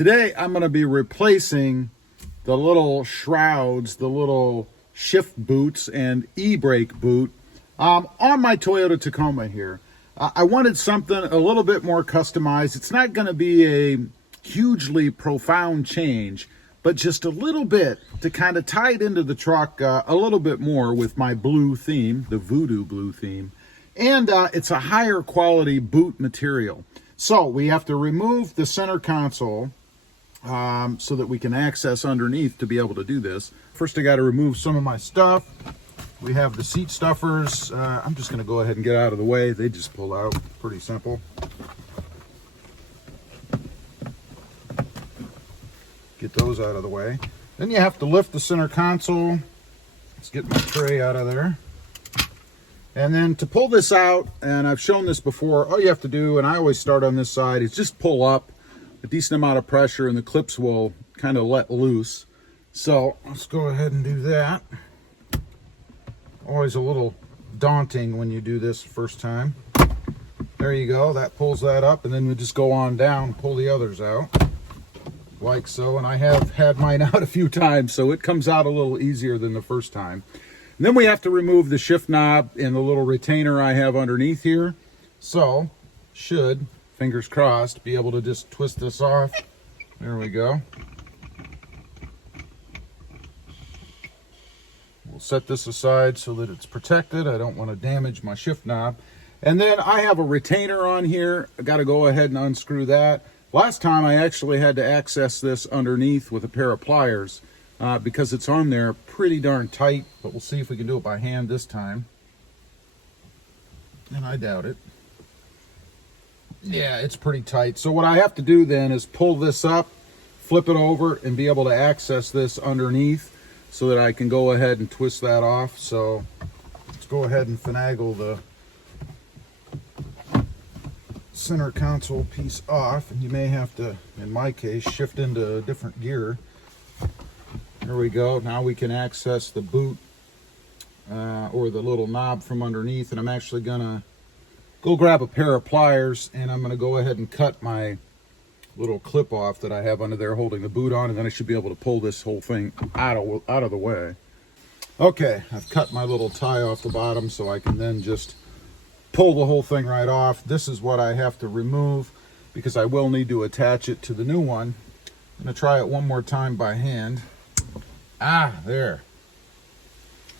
Today I'm going to be replacing the little shrouds, the little shift boots and e-brake boot on my Toyota Tacoma here. I wanted something a little bit more customized. It's not going to be a hugely profound change, but just a little bit to kind of tie it into the truck a little bit more with my blue theme, the Voodoo Blue theme. And it's a higher quality boot material. So we have to remove the center console so that we can access underneath to be able to do this. First, I got to remove some of my stuff. We have the seat stuffers. I'm just going to go ahead and get out of the way. They just pull out. Pretty simple. Get those out of the way. Then you have to lift the center console. Let's get my tray out of there. And then to pull this out, and I've shown this before, all you have to do, and I always start on this side, is just pull up a decent amount of pressure and the clips will kind of let loose. So let's go ahead and do that. Always a little daunting when you do this first time. There you go, that pulls that up, and then we just go on down, pull the others out like so. And I have had mine out a few times, so it comes out a little easier than the first time. And then we have to remove the shift knob and the little retainer I have underneath here. So should, fingers crossed, be able to just twist this off. There we go. We'll set this aside so that it's protected. I don't want to damage my shift knob. And then I have a retainer on here. I got to go ahead and unscrew that. Last time I actually had to access this underneath with a pair of pliers because it's on there pretty darn tight, but we'll see if we can do it by hand this time. And I doubt it. Yeah, it's pretty tight. So what I have to do then is pull this up, flip it over, and be able to access this underneath so that I can go ahead and twist that off. So let's go ahead and finagle the center console piece off, and you may have to, in my case, shift into a different gear. There we go. Now we can access the boot or the little knob from underneath, and I'm actually gonna go grab a pair of pliers, and I'm gonna go ahead and cut my little clip off that I have under there holding the boot on, and then I should be able to pull this whole thing out of the way. Okay, I've cut my little tie off the bottom so I can then just pull the whole thing right off. This is what I have to remove because I will need to attach it to the new one. I'm gonna try it one more time by hand. There.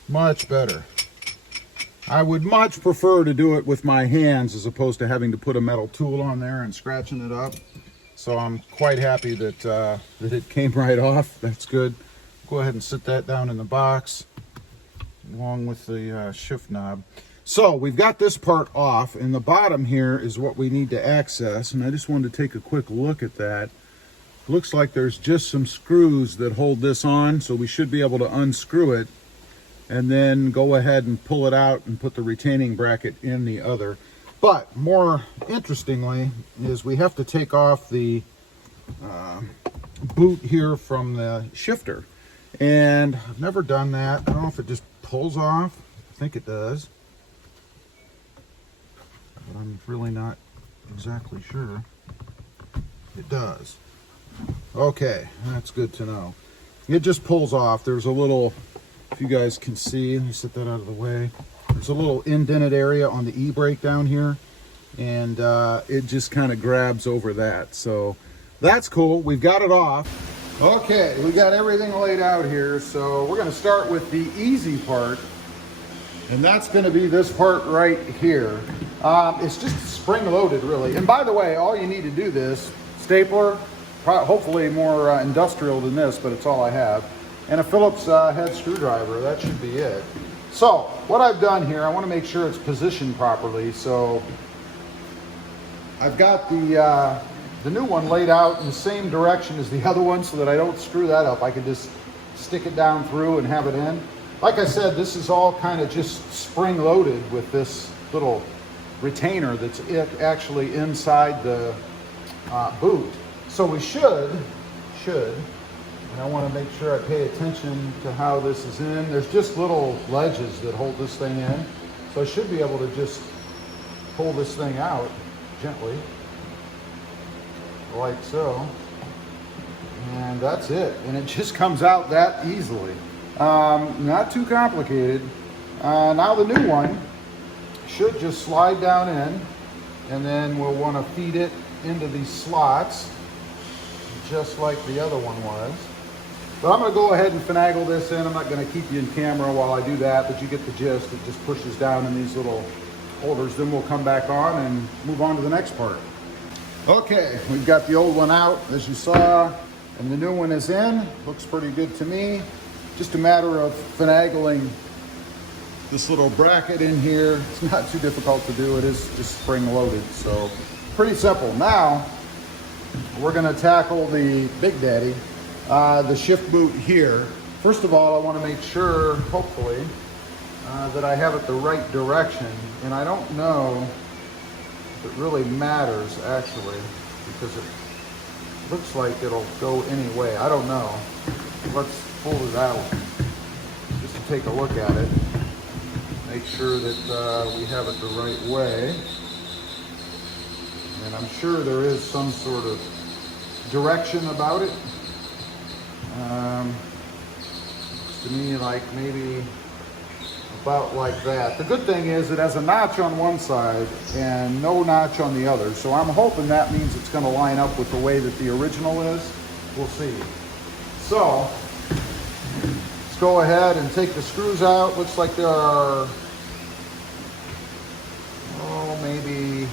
Much better. I would much prefer to do it with my hands as opposed to having to put a metal tool on there and scratching it up. So I'm quite happy that, that it came right off. That's good. Go ahead and sit that down in the box along with the shift knob. So we've got this part off, and the bottom here is what we need to access, and I just wanted to take a quick look at that. Looks like there's just some screws that hold this on, so we should be able to unscrew it and then go ahead and pull it out and put the retaining bracket in the other. But more interestingly is we have to take off the boot here from the shifter, and I've never done that. I don't know if it just pulls off. I think it does, but I'm really not exactly sure. It does. Okay, that's good to know. It just pulls off. There's a little, if you guys can see, let me set that out of the way. There's a little indented area on the e-brake down here, and it just kind of grabs over that. So that's cool. We've got it off. Okay, we got everything laid out here. So we're going to start with the easy part, and that's going to be this part right here. It's just spring-loaded, really. And by the way, all you need to do this, stapler, hopefully more industrial than this, but it's all I have, and a Phillips head screwdriver. That should be it. So what I've done here, I want to make sure it's positioned properly. So I've got the new one laid out in the same direction as the other one so that I don't screw that up. I can just stick it down through and have it in. Like I said, this is all kind of just spring-loaded with this little retainer that's actually inside the boot. So we should, and I want to make sure I pay attention to how this is in. There's just little ledges that hold this thing in. So I should be able to just pull this thing out gently, like so. And that's it. And it just comes out that easily. Not too complicated. Now the new one should just slide down in, and then we'll want to feed it into these slots, just like the other one was. But I'm going to go ahead and finagle this in. I'm not going to keep you in camera while I do that, but you get the gist. It just pushes down in these little holders. Then we'll come back on and move on to the next part. Okay, we've got the old one out, as you saw, and the new one is in. Looks pretty good to me. Just a matter of finagling this little bracket in here. It's not too difficult to do. It is just spring loaded, so pretty simple. Now, we're going to tackle the Big Daddy. The shift boot here. First of all, I want to make sure, hopefully, that I have it the right direction. And I don't know if it really matters, actually, because it looks like it'll go any way. I don't know. Let's pull it out just to take a look at it. Make sure that we have it the right way. And I'm sure there is some sort of direction about it. Looks to me like maybe about like that. The good thing is it has a notch on one side and no notch on the other. So I'm hoping that means it's going to line up with the way that the original is. We'll see. So let's go ahead and take the screws out. Looks like there are, maybe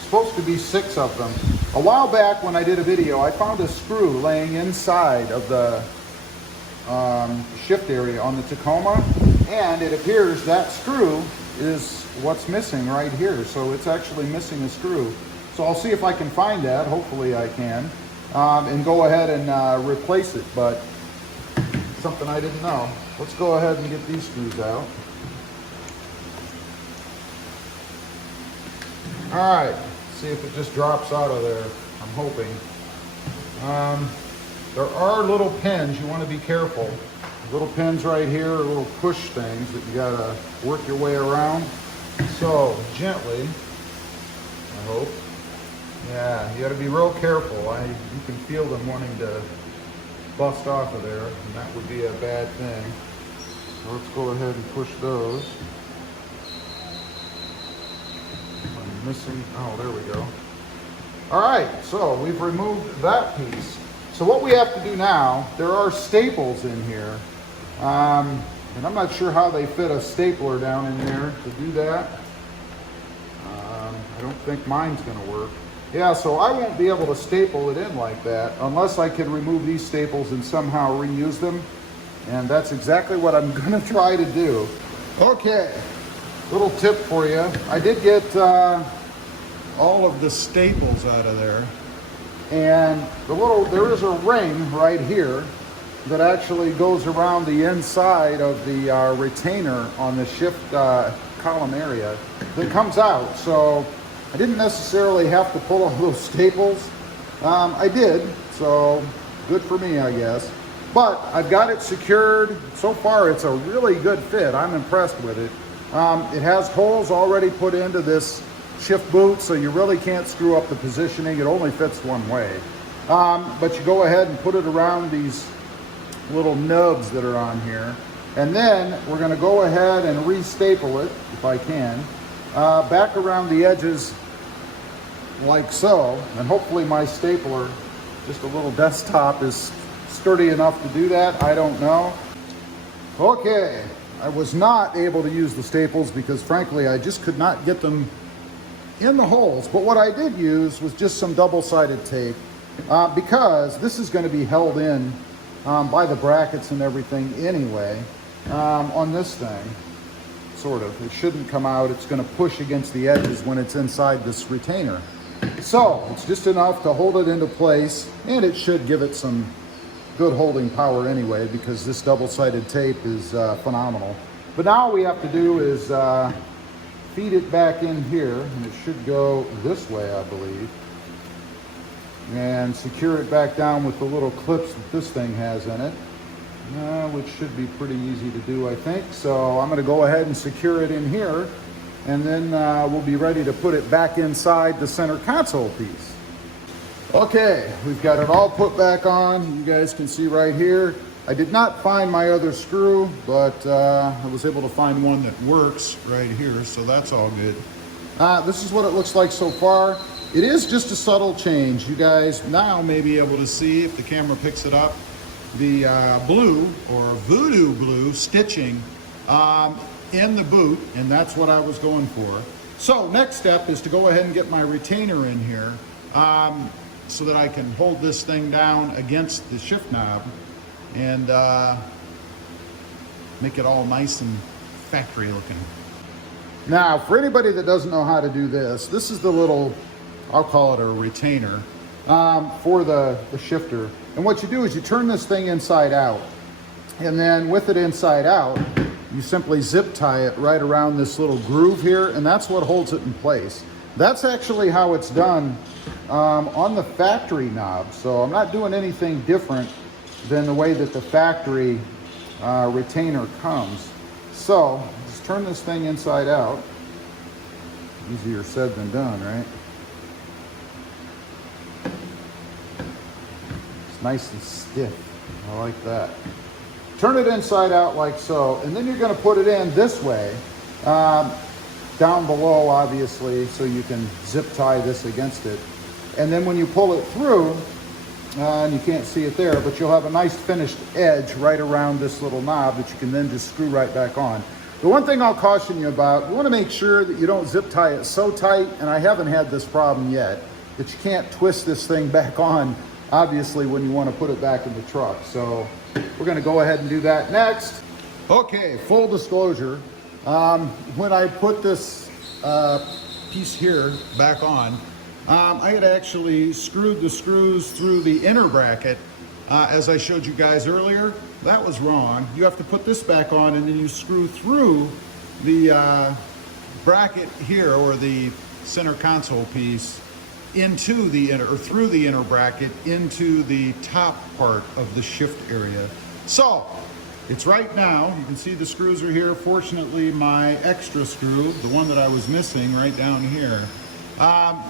supposed to be 6 of them. A while back when I did a video, I found a screw laying inside of the shift area on the Tacoma, and it appears that screw is what's missing right here. So it's actually missing a screw. So I'll see if I can find that. Hopefully I can, and go ahead and replace it, but something I didn't know. Let's go ahead and get these screws out. All right. See if it just drops out of there. I'm hoping. There are little pins. You want to be careful. Little pins right here are little push things that you got to work your way around. So gently, I hope. Yeah, you got to be real careful. You can feel them wanting to bust off of there, and that would be a bad thing. So let's go ahead and push those. Missing. Oh, there we go. All right, so we've removed that piece. So what we have to do now, there are staples in here, and I'm not sure how they fit a stapler down in there to do that. I don't think mine's going to work. Yeah, so I won't be able to staple it in like that unless I can remove these staples and somehow reuse them, and that's exactly what I'm going to try to do. Okay. Little tip for you. I did get all of the staples out of there, and there is a ring right here that actually goes around the inside of the retainer on the shift column area that comes out. So I didn't necessarily have to pull all those staples. I did, so good for me, I guess. But I've got it secured. So far, it's a really good fit. I'm impressed with it. It has holes already put into this shift boot, so you really can't screw up the positioning. It only fits one way. But you go ahead and put it around these little nubs that are on here. And then we're going to go ahead and re-staple it, if I can, back around the edges like so. And hopefully my stapler, just a little desktop, is sturdy enough to do that. I don't know. Okay. I was not able to use the staples because, frankly, I just could not get them in the holes. But what I did use was just some double-sided tape because this is going to be held in by the brackets and everything anyway on this thing, sort of. It shouldn't come out. It's going to push against the edges when it's inside this retainer. So it's just enough to hold it into place, and it should give it some good holding power anyway, because this double-sided tape is phenomenal. But now all we have to do is feed it back in here, and it should go this way, I believe, and secure it back down with the little clips that this thing has in it, which should be pretty easy to do, I think. So I'm going to go ahead and secure it in here, and then we'll be ready to put it back inside the center console piece. Okay, we've got it all put back on. You guys can see right here. I did not find my other screw, but I was able to find one that works right here, so that's all good. This is what it looks like so far. It is just a subtle change. You guys now may be able to see, if the camera picks it up, the blue or Voodoo Blue stitching in the boot, and that's what I was going for. So next step is to go ahead and get my retainer in here so that I can hold this thing down against the shift knob and make it all nice and factory looking. Now, for anybody that doesn't know how to do this, this is the little, I'll call it a retainer for the shifter. And what you do is you turn this thing inside out, and then with it inside out, you simply zip tie it right around this little groove here, and that's what holds it in place. That's actually how it's done on the factory knob. So I'm not doing anything different than the way that the factory retainer comes. So just turn this thing inside out. Easier said than done, right? It's nice and stiff. I like that. Turn it inside out like so, and then you're going to put it in this way, down below obviously, so you can zip tie this against it. And then when you pull it through, and you can't see it there, but you'll have a nice finished edge right around this little knob that you can then just screw right back on. The one thing I'll caution you about, you want to make sure that you don't zip tie it so tight, and I haven't had this problem yet, that you can't twist this thing back on, obviously, when you want to put it back in the truck. So we're going to go ahead and do that next. Okay, full disclosure, when I put this piece here back on, I had actually screwed the screws through the inner bracket as I showed you guys earlier. That was wrong. You have to put this back on, and then you screw through the bracket here, or the center console piece, into the inner, or through the inner bracket into the top part of the shift area. So it's right now, you can see the screws are here. Fortunately, my extra screw, the one that I was missing right down here,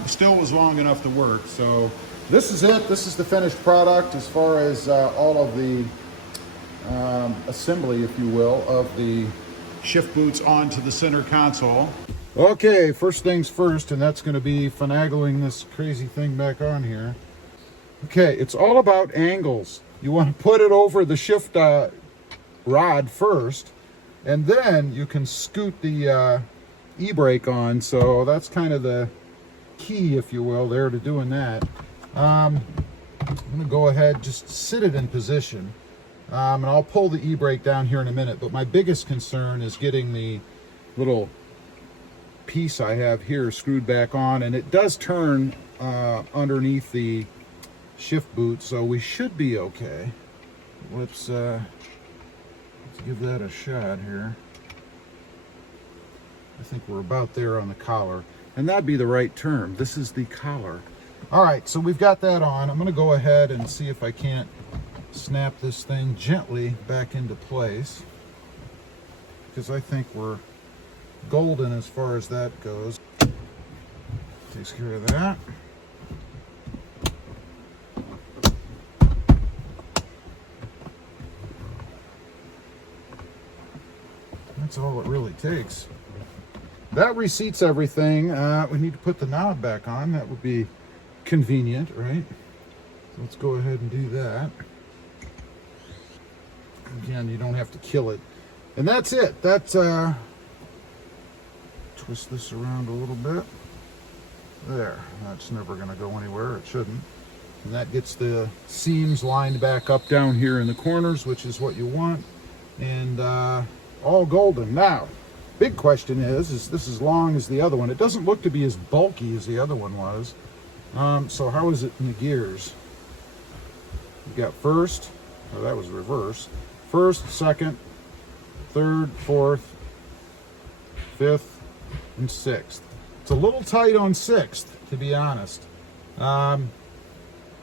still was long enough to work. So this is it. This is the finished product as far as all of the assembly, if you will, of the shift boots onto the center console. Okay, first things first, and that's going to be finagling this crazy thing back on here. Okay, it's all about angles. You want to put it over the shift rod first, and then you can scoot the e-brake on. So that's kind of the key, if you will, there to doing that. I'm going to go ahead, just sit it in position, and I'll pull the e-brake down here in a minute. But my biggest concern is getting the little piece I have here screwed back on, and it does turn underneath the shift boot, so we should be okay. Let's give that a shot here. I think we're about there on the collar, and that'd be the right term. This is the collar. All right, so we've got that on. I'm going to go ahead and see if I can't snap this thing gently back into place, because I think we're golden as far as that goes. Takes care of that. That's all it really takes. That reseats everything. We need to put the knob back on. That would be convenient, right? So let's go ahead and do that. Again, you don't have to kill it. And that's it. That's twist this around a little bit. There. That's never going to go anywhere. It shouldn't. And that gets the seams lined back up down here in the corners, which is what you want. And all golden. Now, big question is this as long as the other one? It doesn't look to be as bulky as the other one was. So how is it in the gears? You got first. Oh, that was reverse. First, second, third, fourth, fifth, and sixth. It's a little tight on sixth, to be honest. Not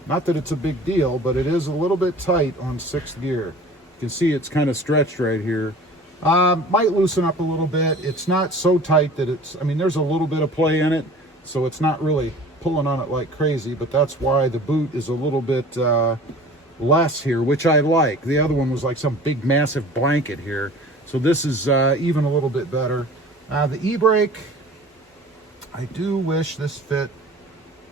that it's a big deal, but it is a little bit tight on sixth gear. You can see it's kind of stretched right here. Might loosen up a little bit. It's not so tight that it's, I mean, there's a little bit of play in it, so it's not really pulling on it like crazy, but that's why the boot is a little bit less here, which I like. The other one was like some big massive blanket here, so this is even a little bit better. The e-brake, I do wish this fit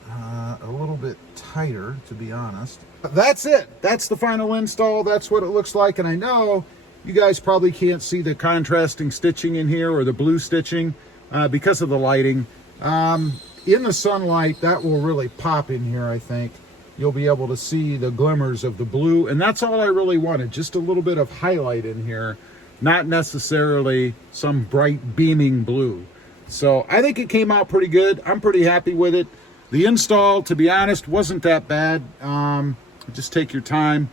a little bit tighter, to be honest. But that's it. That's the final install. That's what it looks like. And I know you guys probably can't see the contrasting stitching in here, or the blue stitching, because of the lighting. In the sunlight, that will really pop in here, I think. You'll be able to see the glimmers of the blue, and that's all I really wanted. Just a little bit of highlight in here, not necessarily some bright beaming blue. So I think it came out pretty good. I'm pretty happy with it. The install, to be honest, wasn't that bad. Just take your time,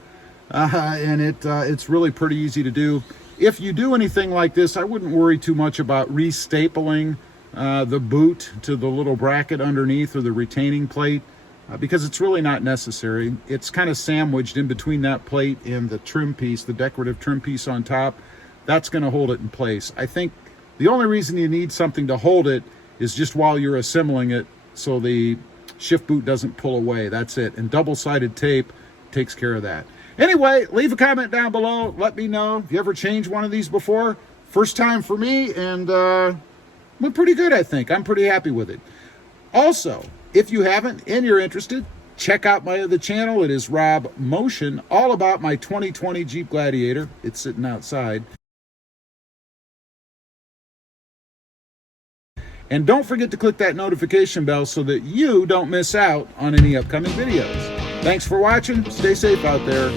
and it's really pretty easy to do. If you do anything like this, I wouldn't worry too much about restapling the boot to the little bracket underneath, or the retaining plate, because it's really not necessary. It's kind of sandwiched in between that plate and the trim piece, the decorative trim piece on top. That's going to hold it in place. I think the only reason you need something to hold it is just while you're assembling it, so the shift boot doesn't pull away. That's it. And double-sided tape takes care of that. Anyway, leave a comment down below. Let me know if you ever changed one of these before. First time for me, and went pretty good, I think. I'm pretty happy with it. Also, if you haven't and you're interested, check out my other channel. It is RobMotion, all about my 2020 Jeep Gladiator. It's sitting outside. And don't forget to click that notification bell so that you don't miss out on any upcoming videos. Thanks for watching. Stay safe out there.